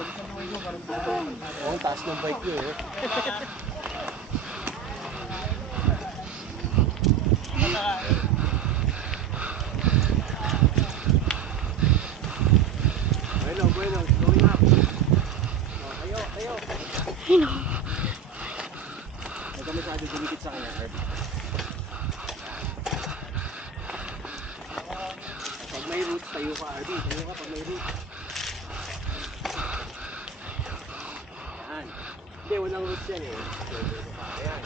Oh, ang taas ng bike nyo eh. Bueno, going up. Oh, tayo. Ayun o. Huwag ka masyado dumikit sa kanya, Herb. Pag may roots, tayo ka, Arby. Tayo ka pag may roots. Ayan. Hindi, walang roots yan eh. Ayan.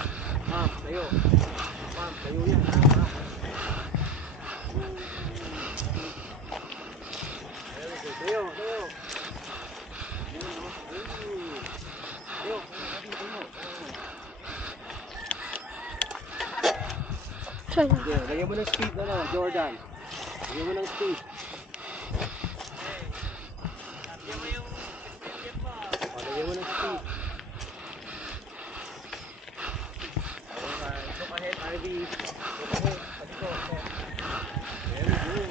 Ma'am, tayo. Ma'am, tayo yan. Ma'am. Tayo. Saan na? Yeah, lagyan mo ng speed na Jordan. Lagyan mo ng speed. Lagyan mo ng speed. Look ahead, Ivy. Look ahead. Paliko. Very good.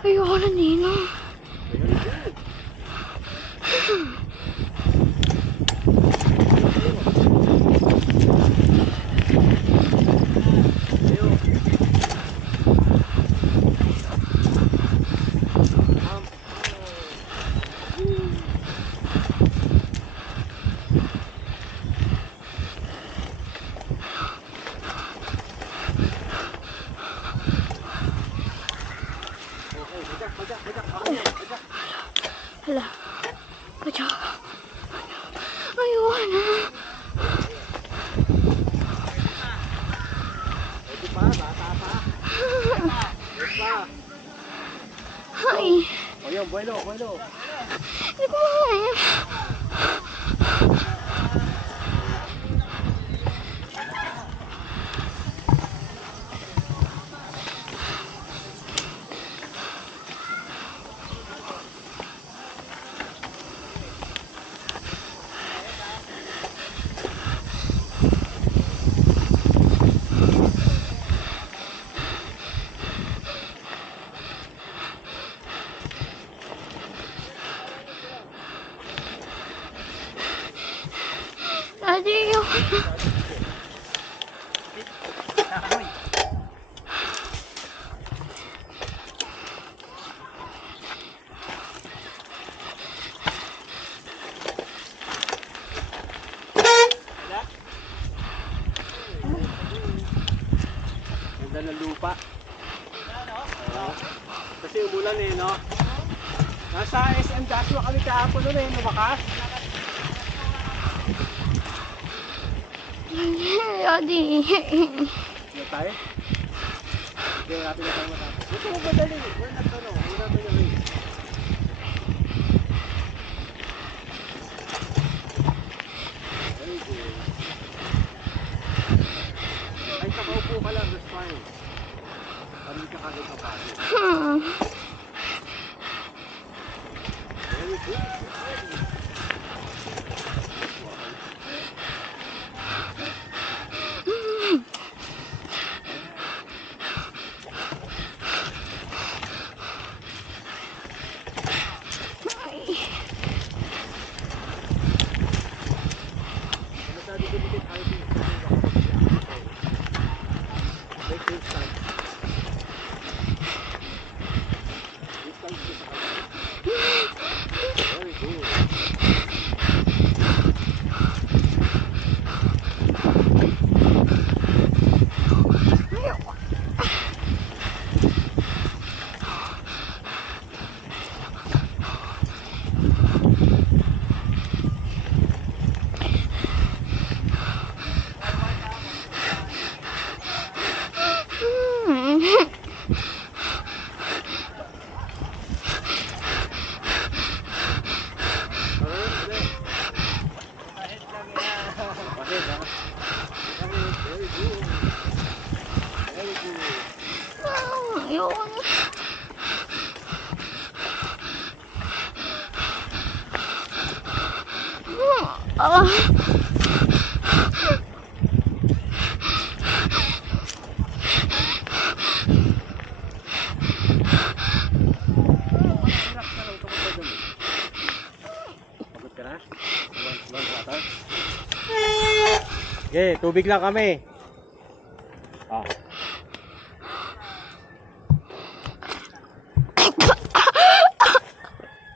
Ayoko na, Nino. Very good. Hala. Kacha. Ayoko na. Pwede pa, bata pa. Pwede pa. Ay. O yun, bueno. Hindi ko makaya. Daddy, ayoko na. Ganda ng lupa. Kasi umulan eh, no? Nasa SM Joshua kami kahapon nun eh, lumakas. Daddy. Ano tayo? Okay, rapid na tayo matapos. Ito mo madali. We're not gonna race. Very good. Ay, nakaupo ka lang, that's fine. Parang ka kagad kapagod. Very good. Masyado dumikit tayo dito. Take this time. This time dito sa kanya. Very good. Ayoko na. Ah. Okay, tubig lang kami. Ah.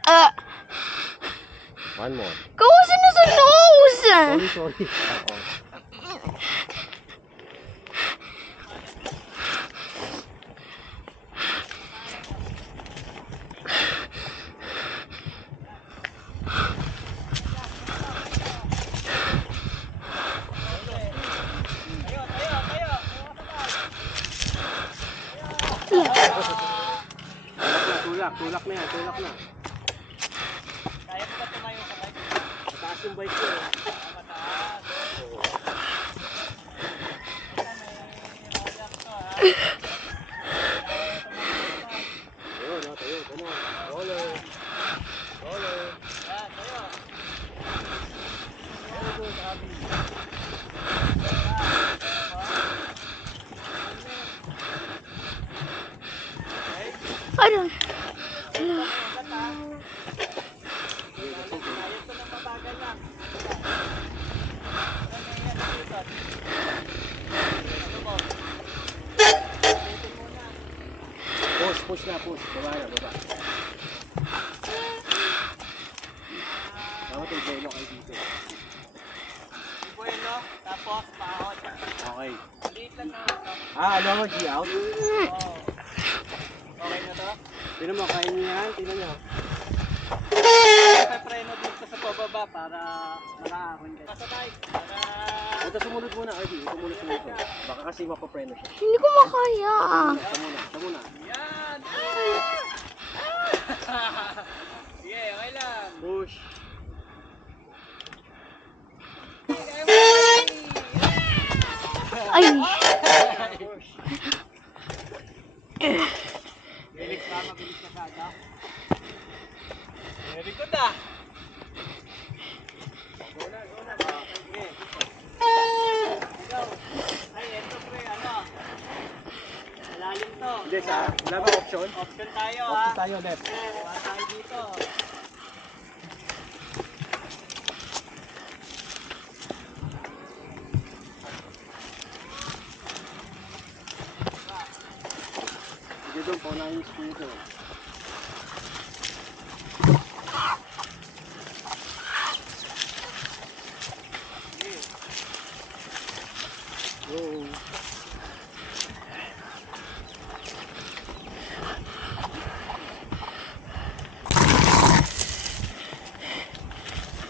Ah, One more. kawasan na sa nose! Sorry. Oo. Tulak na yan, tulak na. Kaya mo ba tumayo sa bike? Mataas yung bike ko eh. Mataas. Oo. Royak to ha. Ayun, tayo, come on. Roller. Roller. Yan, tayo. Very good, Abby. Ano? Ayos ko ng mabagal lang. Ano mo? Ulitin muna. Push na, push. Baba na, baba. Dapat yung belo kayo dito. Bueno, tapos pahon. Okay. Maliit lang na ano. Ano mo, G-out? Oo. Okay na to? Tingnan mo, kaya niyo yan? Tingnan nyo. Ipapreno dito sa pababa para makaahon ka. Pasabay. Para... Ito sumunod muna, Arby. Ito muna sumunod. Baka kasi mapapreno siya. Hindi ko makaya. Ito muna. Yan! Sige, okay lang. Push. Ay. Bilis ka, mabilis ka sada. Very good ah. Go na. Sige. Ikaw. Ay, eto pre, ano? Malalim to. Hindi, wala ba option? Option tayo ha. Option tayo, left. Wala tayo dito. Sige doon, paunahin yung scooter. Go.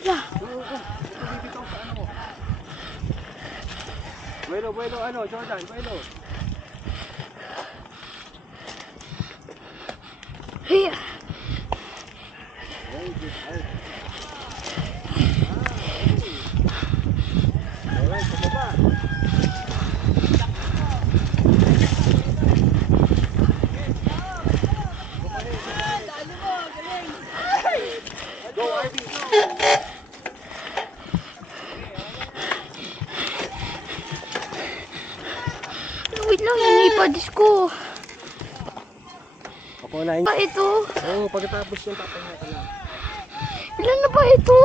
La. Ito bibitaw sa ano mo. Buelo, ano, Jordan, buelo. Hiya. Very good, out. Alright, pababa. Dalo mo, galing. Go, Arby, go. Wait lang, yung ipads ko. Paunahin. Pa ito? Oo, pagkatapos yung papahinga ka lang. Ilan na ba ito?